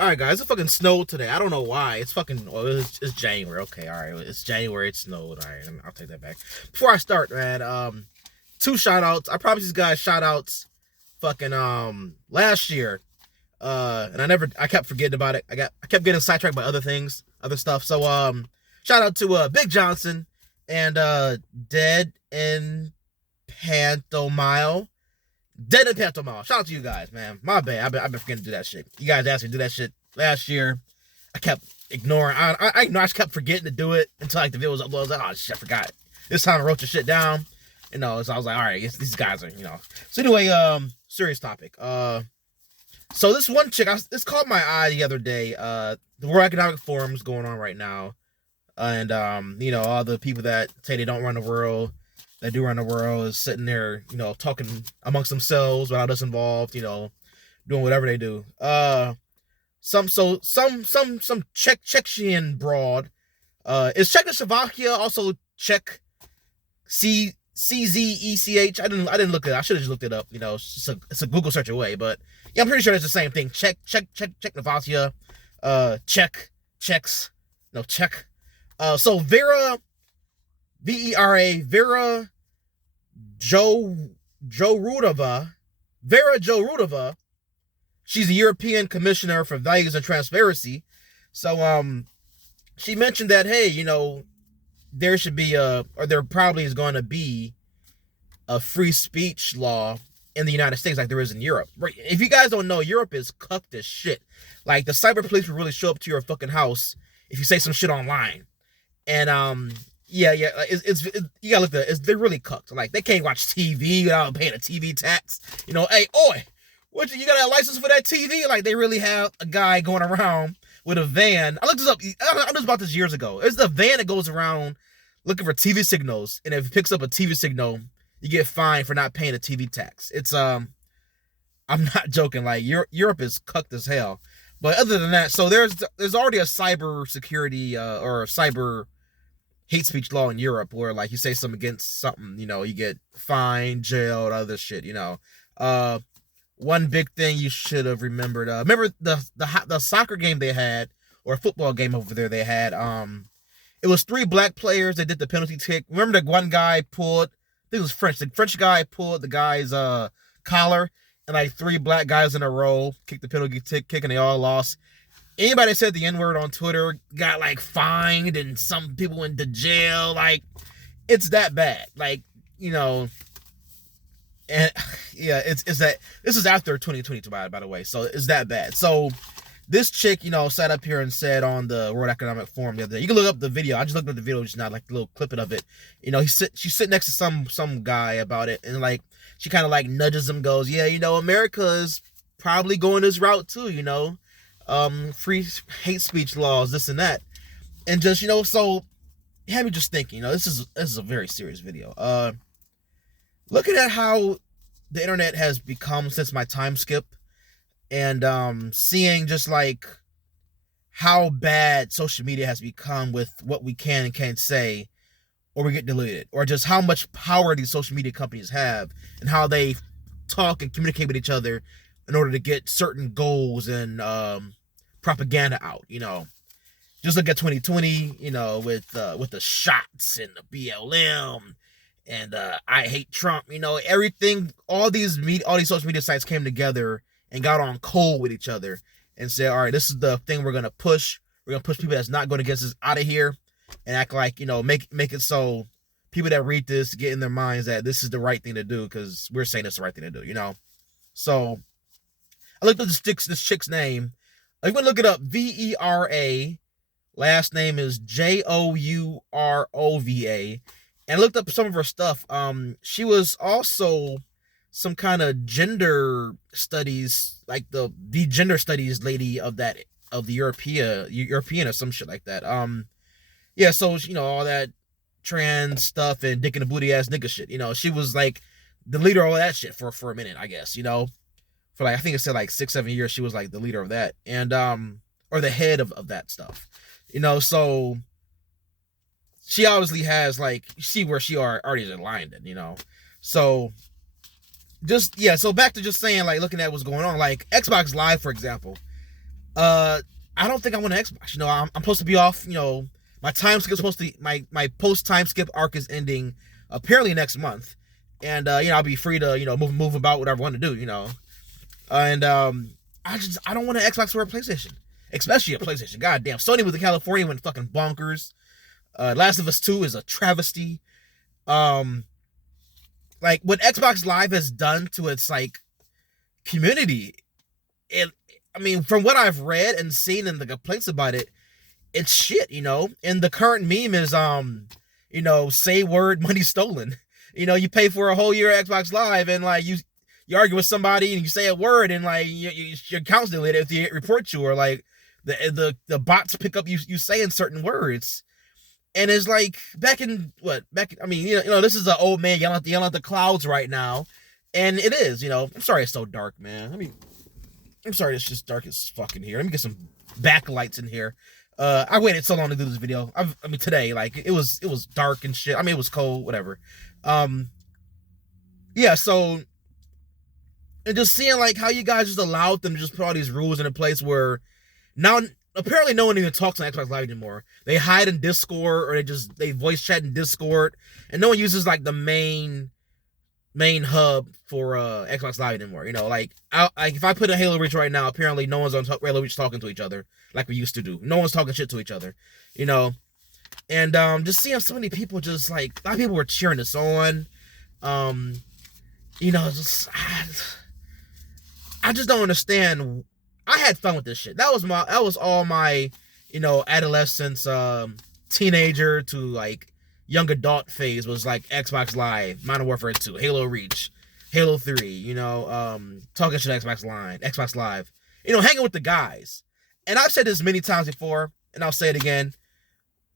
All right, guys, it fucking snowed today. I don't know why. It's fucking. Oh, it's January. Okay, all right. It's January. It snowed. All right, I'll take that back. Before I start, man, two shout outs. I promised these guys shout outs fucking last year. And I kept forgetting about it. I kept getting sidetracked by other things, other stuff. So shout out to Big Johnson and Dead in Pantomile. Dead in Pantomile. Shout out to you guys, man. My bad. I've been forgetting to do that shit. You guys asked me to do that shit last year. I kept ignoring. I just kept forgetting to do it until like the video was uploaded. I was like, oh shit, I forgot. This time I wrote the shit down. So I was like, all right, these guys are, So anyway, serious topic. So this one chick, this caught my eye the other day. The World Economic Forum is going on right now, and all the people that say they don't run the world, that do run the world, is sitting there, talking amongst themselves without us involved, doing whatever they do. Some Czechian broad. Is Czechoslovakia also Czech? CZECH. I didn't look it up. I should have just looked it up. It's a Google search away, but yeah, I'm pretty sure it's the same thing. Czechoslovakia, Czechs, Czech. So Vera Jourova, she's the European Commissioner for Values and Transparency. So she mentioned that, hey, there should be or there probably is going to be a free speech law in the United States like there is in Europe. Right? If you guys don't know, Europe is cucked as shit. Like, the cyber police will really show up to your fucking house if you say some shit online. And you gotta look at it. They're really cucked. Like, they can't watch TV without paying a TV tax. Hey, oi, you got a license for that TV? Like, they really have a guy going around with a van. I looked this up. I knew about this years ago. It's the van that goes around looking for TV signals, and if it picks up a TV signal, you get fined for not paying a TV tax. It's I'm not joking. Like, Europe is cucked as hell. But other than that, so there's already a cyber security or a cyber hate speech law in Europe where, like, you say something against something, you get fined, jailed, all this shit. One big thing you should have remembered. Remember the soccer game they had, or a football game over there they had. It was 3 black players that did the penalty kick. Remember the one guy pulled, I think it was French. The French guy pulled the guy's collar, and like 3 black guys in a row kicked the penalty kick, and they all lost. Anybody that said the N-word on Twitter got like fined, and some people went to jail. Like, it's that bad. Like, and yeah, it's that. This is after 2022, by the way. So it's that bad. So this chick, sat up here and said on the World Economic Forum the other day. You can look up the video. I just looked up the video, just not like a little clipping of it. She's sitting next to some guy about it, and like she kind of like nudges him, goes, yeah, America is probably going this route too. Free hate speech laws, this and that, and just so it had me just thinking. This is a very serious video. Looking at how the internet has become since my time skip, and seeing just like how bad social media has become with what we can and can't say, or we get deleted, or just how much power these social media companies have, and how they talk and communicate with each other in order to get certain goals and propaganda out. Just look at 2020, with the shots and the BLM. And I hate Trump, everything, all these social media sites came together and got on cold with each other and said, all right, this is the thing we're going to push. We're going to push people that's not going against us out of here, and act like, make it so people that read this get in their minds that this is the right thing to do because we're saying it's the right thing to do, So I looked at this chick's name. I'm going to look it up. Vera. Last name is Jourova. And I looked up some of her stuff. She was also some kind of gender studies, like the gender studies lady of the European or some shit like that. Yeah, so all that trans stuff and dick in the booty ass nigga shit. She was like the leader of all that shit for a minute, I guess. For like, I think it said like 6-7 years she was like the leader of that, and or the head of that stuff. So she obviously has, like, you see where she already is aligned in, So so back to just saying, like, looking at what's going on, like Xbox Live, for example. I don't think I want an Xbox. You know, I'm supposed to be off. You know, my time skip supposed to my post time skip arc is ending apparently next month, and you know, I'll be free to, you know, move about whatever I want to do. You know, and I don't want an Xbox or a PlayStation, especially a PlayStation. God damn, Sony with the California went fucking bonkers. Last of Us 2 is a travesty. Like what Xbox Live has done to its like community, I mean, from what I've read and seen and the complaints about it, it's shit, you know. And the current meme is, you know, say word, money stolen. You know, you pay for a whole year of Xbox Live, and like you argue with somebody and you say a word, and like your account's deleted if they report you, or like the bots pick up you saying certain words. And it's like I mean, you know, this is an old man yelling at the clouds right now, and it is, you know. I'm sorry it's so dark, man. I mean, I'm sorry it's just dark as fucking here. Let me get some backlights in here. I waited so long to do this video. I mean, today, like, it was dark and shit. I mean, it was cold, whatever. Yeah, so, and just seeing, like, how you guys just allowed them to just put all these rules in a place where now, apparently no one even talks on Xbox Live anymore. They hide in Discord, or they voice chat in Discord, and no one uses, like, the main hub for Xbox Live anymore. You know, like if I put a Halo Reach right now, apparently no one's on Halo Reach talking to each other like we used to do. No one's talking shit to each other, you know. And just seeing so many people, just like, a lot of people were cheering this on. You know, just I just don't understand. I had fun with this shit. That was all my, you know, adolescence, teenager to like young adult phase was like Xbox Live, Modern Warfare 2, Halo Reach, Halo 3, you know, talking shit Xbox Live, you know, hanging with the guys. And I've said this many times before, and I'll say it again.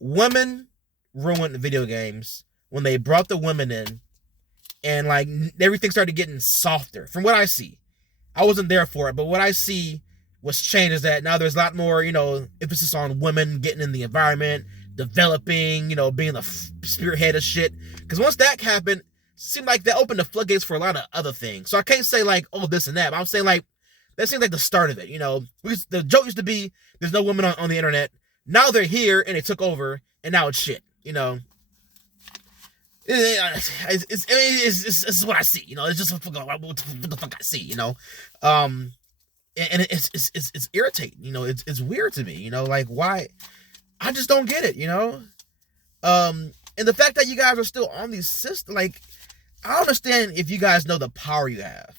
Women ruined video games when they brought the women in, and like everything started getting softer. From what I see, I wasn't there for it, but what I see what's changed is that now there's a lot more, you know, emphasis on women getting in the environment, developing, you know, being the spearhead of shit. Because once that happened, it seemed like that opened the floodgates for a lot of other things. So I can't say like, oh, this and that, but I'm saying like, that seems like the start of it, you know. The joke used to be, there's no women on the internet. Now they're here, and they took over, and now it's shit, you know. It's what I see, you know. It's just what the fuck I see, you know. And it's irritating, you know. It's weird to me, you know. Like, why? I just don't get it, you know. And the fact that you guys are still on these systems, like, I don't understand if you guys know the power you have.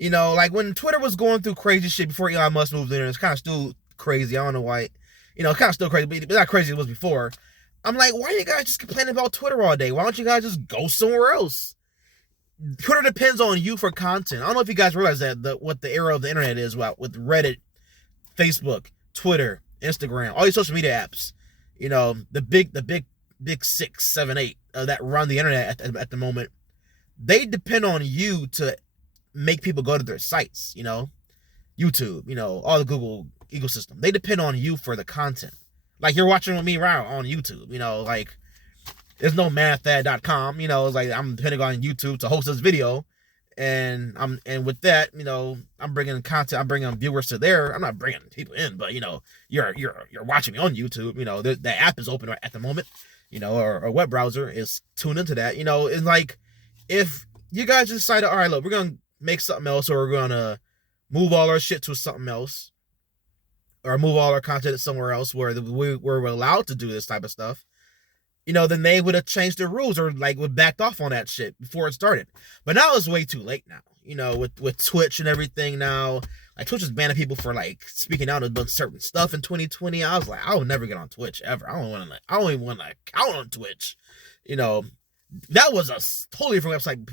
You know, like when Twitter was going through crazy shit before Elon Musk moved in, it's kind of still crazy. I don't know why. You know, it's kind of still crazy, but not crazy as it was before. I'm like, why are you guys just complaining about Twitter all day? Why don't you guys just go somewhere else? Twitter depends on you for content. I don't know if you guys realize that what the era of the internet is, with Reddit, Facebook, Twitter, Instagram, all these social media apps. You know, the big 6, 7, 8 that run the internet at the moment. They depend on you to make people go to their sites, you know, YouTube, you know, all the Google ecosystem. They depend on you for the content. Like you're watching with me around on YouTube, you know, like there's no mathad.com, you know, it's like I'm depending on YouTube to host this video, and with that, you know, I'm bringing content, I'm bringing viewers to there. I'm not bringing people in, but you know, you're watching me on YouTube, you know, the app is open at the moment, you know, or a web browser is tuned into that, you know. It's like if you guys decided, all right, look, we're gonna make something else, or we're gonna move all our shit to something else, or move all our content somewhere else where we're allowed to do this type of stuff, you know, then they would have changed their rules, or like would backed off on that shit before it started. But now it's way too late now, you know, with Twitch and everything now. Like Twitch is banning people for like speaking out about certain stuff in 2020. I was like, I would never get on Twitch ever. I don't even want to count on Twitch, you know. That was a totally different website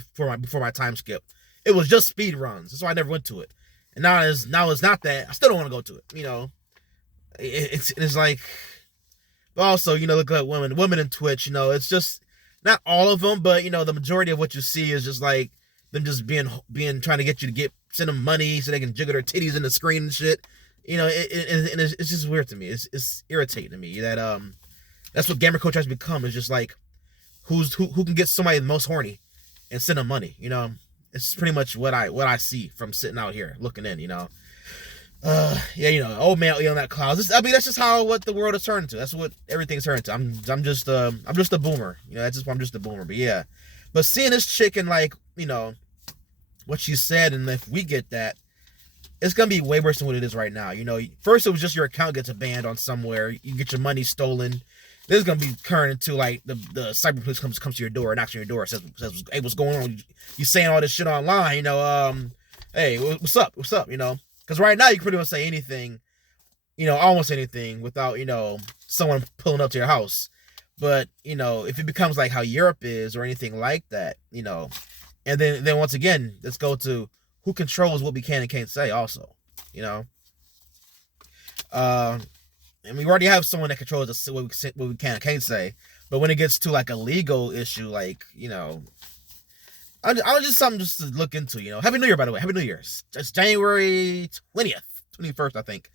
before my time skip. It was just speed runs, so I never went to it. And now it's not that. I still don't want to go to it. You know, it's like, also, you know, look at women in Twitch. You know, it's just not all of them, but you know, the majority of what you see is just like them just being trying to get you to send them money so they can jiggle their titties in the screen and shit. You know, it's just weird to me. It's irritating to me that that's what gamer culture has become. It's just like who can get somebody the most horny and send them money. You know. It's pretty much what I see from sitting out here looking in, you know. Yeah, you know, old man on that cloud. I mean, that's just what the world has turned into. That's what everything's turned into. I'm just a boomer. You know, that's just I'm just a boomer. But yeah, but seeing this chick and like, you know, what she said, and if we get that, it's gonna be way worse than what it is right now. You know, first it was just your account gets banned on somewhere, you get your money stolen. This is gonna be turned into like the cyber police comes to your door, knocks on your door, says hey, what's going on? You saying all this shit online? You know, hey, what's up? What's up? You know. Because right now you can pretty much say anything, you know, almost anything without, you know, someone pulling up to your house. But, you know, if it becomes like how Europe is or anything like that, you know, and then once again, let's go to who controls what we can and can't say also, you know. And we already have someone that controls what we can and can't say. But when it gets to like a legal issue, like, you know, I just something just to look into, you know. Happy New Year, by the way. Happy New Year. It's January 20th, 21st, I think.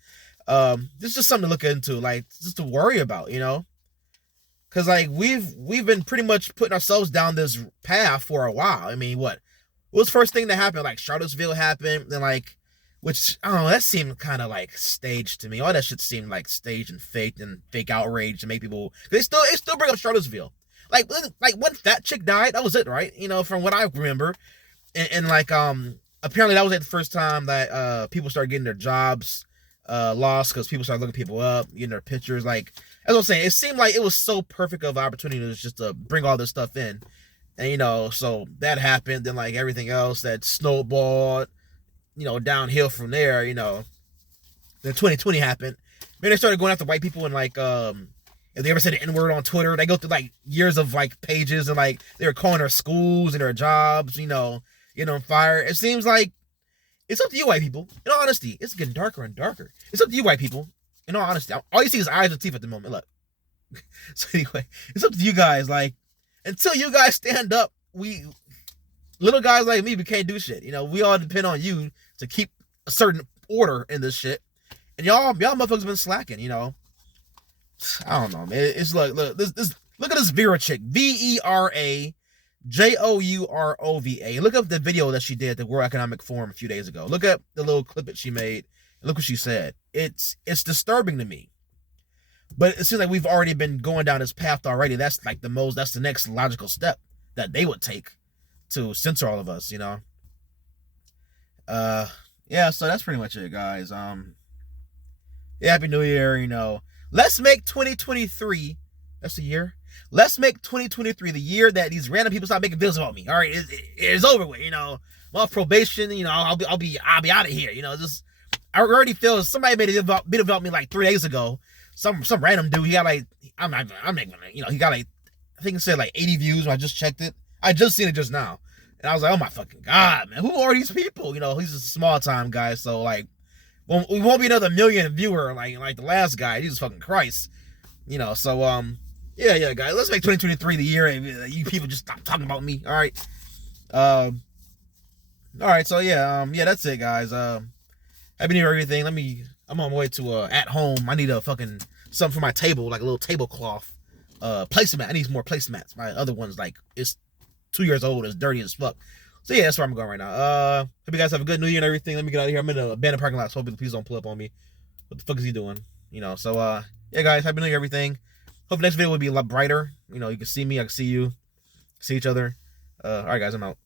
This is just something to look into, like, just to worry about, you know. Because, like, we've been pretty much putting ourselves down this path for a while. I mean, what was the first thing that happened? Like, Charlottesville happened, then, like, which, I don't know, that seemed kind of, like, staged to me. All that shit seemed, like, staged and fake outrage to make people... They still bring up Charlottesville. Like when that chick died, that was it, right? You know, from what I remember. And like, apparently that was like the first time that people started getting their jobs lost because people started looking people up, getting their pictures. Like, as I'm saying, it seemed like it was so perfect of an opportunity to just to bring all this stuff in. And, you know, so that happened. Then, like, everything else that snowballed, you know, downhill from there, you know. Then 2020 happened. Then they started going after white people and, like, if they ever said the N-word on Twitter, they go through like years of like pages and like they were calling their schools and their jobs, you know, getting on fire. It seems like it's up to you, white people. In all honesty, it's getting darker and darker. It's up to you, white people. In all honesty, all you see is eyes and teeth at the moment. Look. So anyway, it's up to you guys. Like, until you guys stand up, we little guys like me, we can't do shit. You know, we all depend on you to keep a certain order in this shit. And y'all motherfuckers been slacking, you know. I don't know, man. It's like, look at this Vera chick, VeraJourova. Look up the video that she did at the World Economic Forum a few days ago. Look up the little clip that she made. And look what she said. It's disturbing to me. But it seems like we've already been going down this path already. That's the next logical step that they would take to censor all of us, you know. Yeah, so that's pretty much it, guys. Yeah, Happy New Year, you know. Let's make 2023, that's the year. Let's make 2023 the year that these random people stop making videos about me. All right, it's over with, you know. I'm off probation, you know. I'll be out of here, you know. Just I already feel somebody made a video about me like 3 days ago. Some random dude. He got like I'm not gonna, you know. He got like I think it said like 80 views when I just checked it. I just seen it just now, and I was like, oh my fucking god, man, who are these people? You know, he's a small time guy, so like. Well, we won't be another million viewer like the last guy. Jesus fucking Christ. You know, so, yeah, guys. Let's make 2023 the year you people just stop talking about me. All right. All right, so, yeah, that's it, guys. Happy New Year, everything. I'm on my way to, at home. I need something for my table, like a little tablecloth. Placemat. I need some more placemats. My other one's, like, it's 2 years old. It's dirty as fuck. So yeah, that's where I'm going right now. Hope you guys have a good New Year and everything. Let me get out of here. I'm in a abandoned parking lot, so hopefully please don't pull up on me. What the fuck is he doing? You know, so yeah guys, happy New Year, everything. Hope the next video will be a lot brighter. You know, you can see me, I can see you, see each other. Alright guys, I'm out.